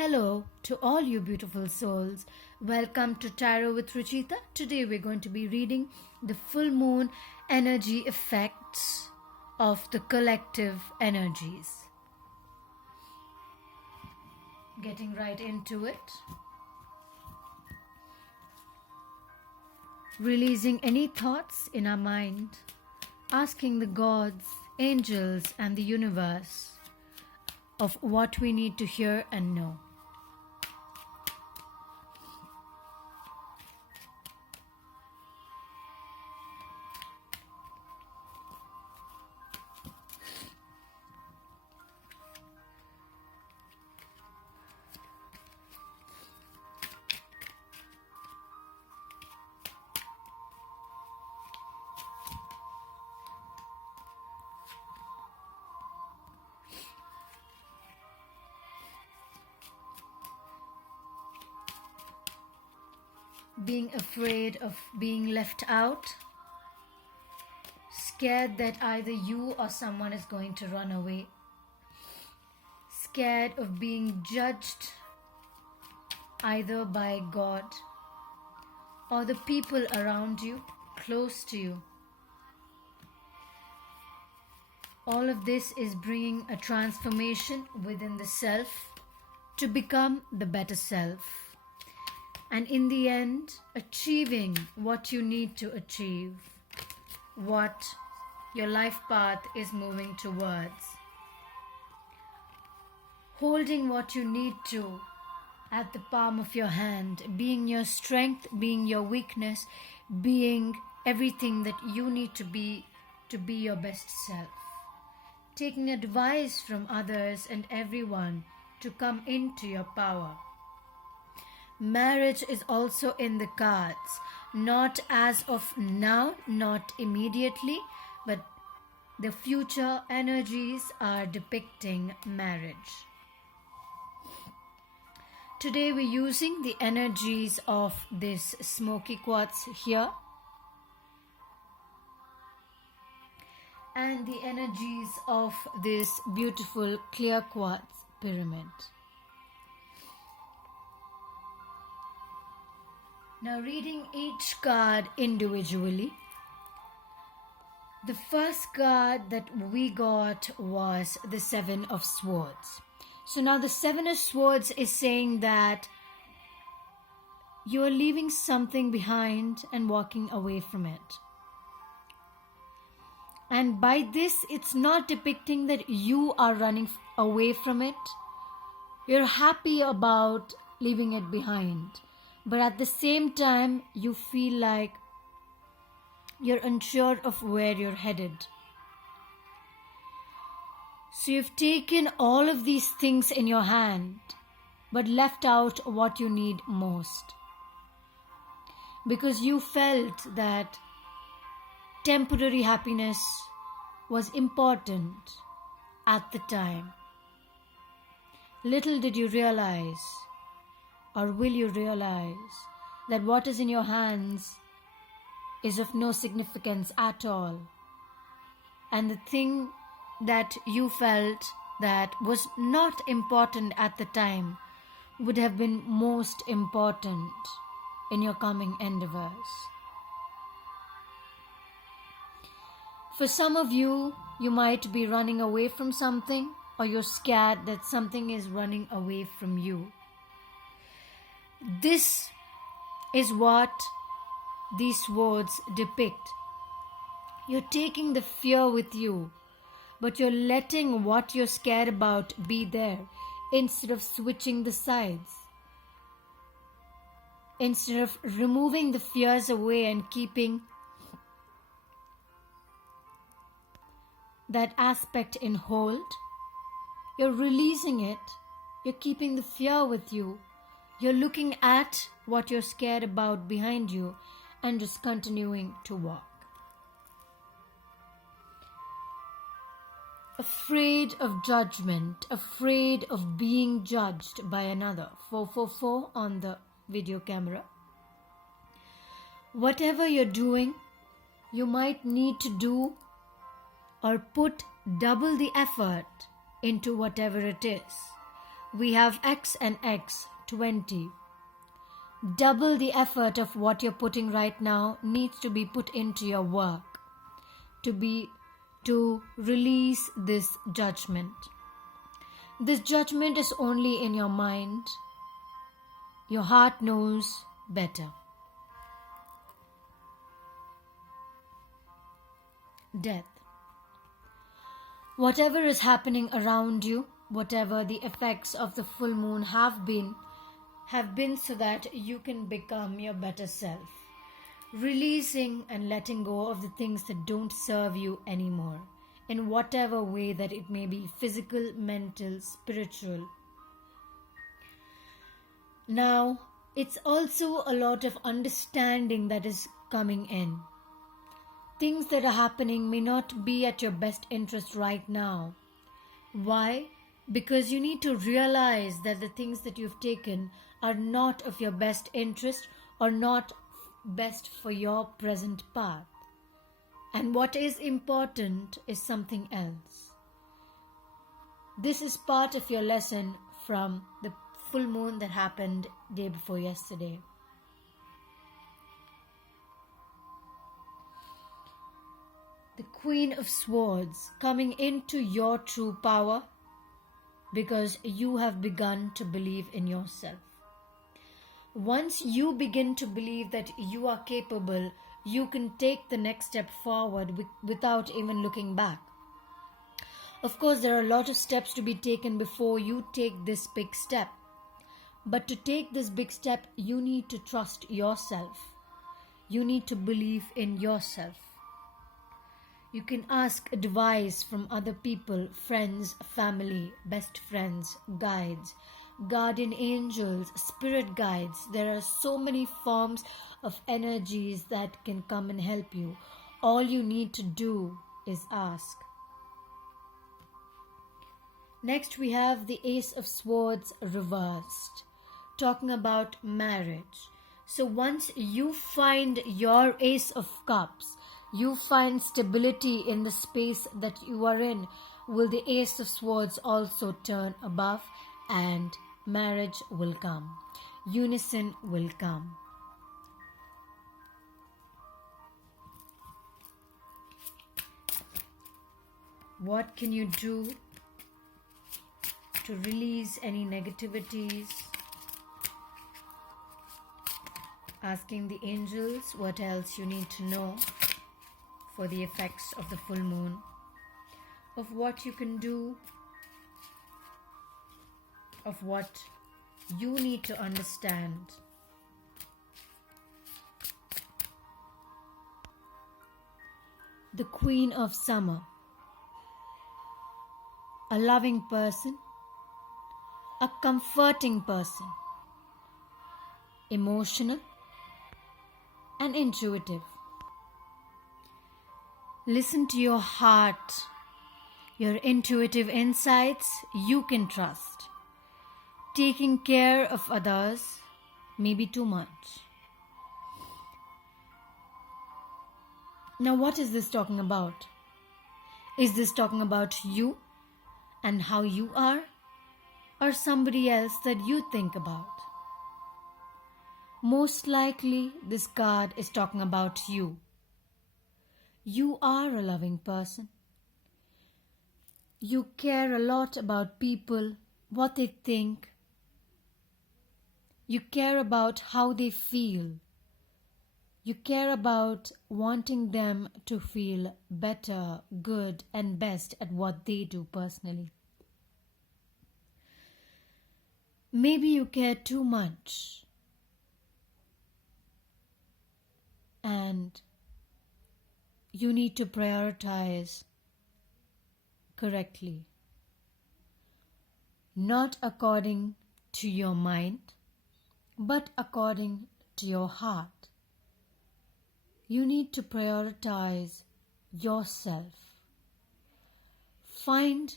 Hello to all you beautiful souls. Welcome to Tarot with Ruchitaa. Today we're going to be reading the full moon energy effects of the collective energies. Getting right into it. Releasing any thoughts in our mind. Asking the gods, angels, and the universe of what we need to hear and know. Being afraid of being left out, scared that either you or someone is going to run away, scared of being judged either by God or the people around you, close to you. All of this is bringing a transformation within the self to become the better self. And in the end, achieving what you need to achieve, what your life path is moving towards. Holding what you need to at the palm of your hand, being your strength, being your weakness, being everything that you need to be your best self. Taking advice from others and everyone to come into your power. Marriage is also in the cards, not as of now, not immediately, but the future energies are depicting marriage. Today we're using the energies of this smoky quartz here and the energies of this beautiful clear quartz pyramid. Now reading each card individually. The first card that we got was the Seven of Swords. So now the Seven of Swords is saying that you are leaving something behind and walking away from it. And by this, it's not depicting that you are running away from it. You're happy about leaving it behind. But at the same time, you feel like you're unsure of where you're headed. So you've taken all of these things in your hand, but left out what you need most. Because you felt that temporary happiness was important at the time. Little did you realize, or will you realize, that what is in your hands is of no significance at all. And the thing that you felt that was not important at the time would have been most important in your coming endeavors. For some of you, you might be running away from something, or you're scared that something is running away from you. This is what these swords depict. You're taking the fear with you, but you're letting what you're scared about be there instead of switching the sides. Instead of removing the fears away and keeping that aspect in hold, you're releasing it. You're keeping the fear with you. You're looking at what you're scared about behind you and just continuing to walk. Afraid of judgment, afraid of being judged by another. 444 on the video camera. Whatever you're doing, you might need to do or put double the effort into whatever it is. we have X and X, 20. Double the effort of what you're putting right now needs to be put into your work to release this judgment. This judgment is only in your mind. Your heart knows better. Death. Whatever is happening around you, whatever the effects of the full moon have been so that you can become your better self. Releasing and letting go of the things that don't serve you anymore, in whatever way that it may be, physical, mental, spiritual. Now, it's also a lot of understanding that is coming in. Things that are happening may not be at your best interest right now. Why? Because you need to realize that the things that you've taken are not of your best interest or not best for your present path. And what is important is something else. This is part of your lesson from the full moon that happened day before yesterday. The Queen of Swords coming into your true power because you have begun to believe in yourself. Once you begin to believe that you are capable, you can take the next step forward without even looking back. Of course, there are a lot of steps to be taken before you take this big step. But to take this big step, you need to trust yourself. You need to believe in yourself. You can ask advice from other people, friends, family, best friends, guides, guardian angels, spirit guides. There are so many forms of energies that can come and help you. All you need to do is ask. Next, we have the Ace of Swords reversed, talking about marriage. So once you find your Ace of Cups, you find stability in the space that you are in, will the Ace of Swords also turn above and marriage will come. Unison will come. What can you do to release any negativities? Asking the angels what else you need to know for the effects of the full moon, of what you can do, of what you need to understand. The Queen of Summer, a loving person, a comforting person, emotional and intuitive. Listen to your heart, your intuitive insights you can trust. Taking care of others may be too much. Now, what is this talking about? Is this talking about you and how you are, or somebody else that you think about? Most likely, this card is talking about you. You are a loving person. You care a lot about people, what they think. You care about how they feel. You care about wanting them to feel better, good, and best at what they do personally. Maybe you care too much. And you need to prioritize correctly. Not according to your mind, but according to your heart. You need to prioritize yourself. Find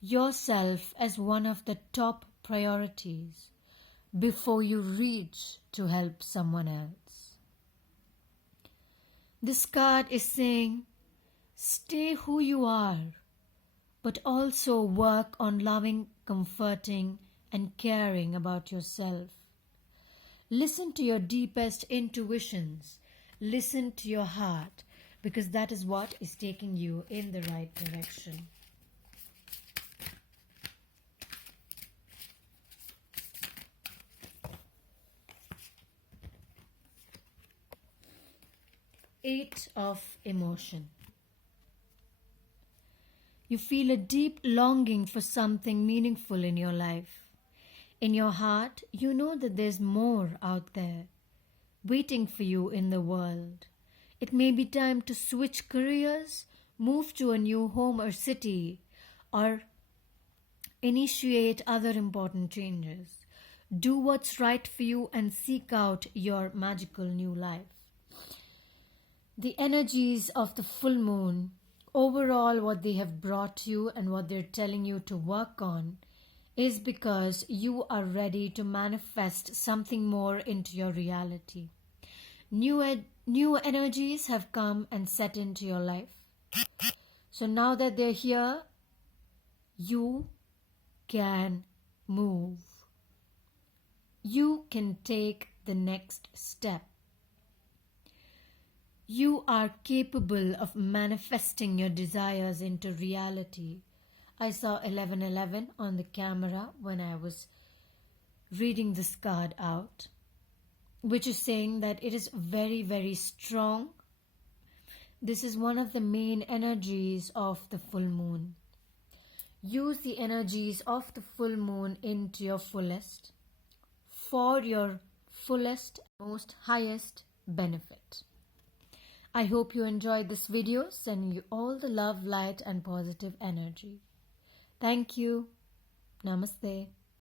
yourself as one of the top priorities before you reach to help someone else. This card is saying, stay who you are, but also work on loving, comforting, and caring about yourself. Listen to your deepest intuitions. Listen to your heart, because that is what is taking you in the right direction. Eight of emotion. You feel a deep longing for something meaningful in your life. In your heart, you know that there's more out there waiting for you in the world. It may be time to switch careers, move to a new home or city, or initiate other important changes. Do what's right for you and seek out your magical new life. The energies of the full moon, overall what they have brought you and what they're telling you to work on, is because you are ready to manifest something more into your reality. New energies have come and set into your life. So now that they're here, you can move. You can take the next step. You are capable of manifesting your desires into reality. I saw 1111 on the camera when I was reading this card out, which is saying that it is very, very strong. This is one of the main energies of the full moon. Use the energies of the full moon into your fullest, for your fullest, most highest benefit. I hope you enjoyed this video. Sending you all the love, light and positive energy. Thank you. Namaste.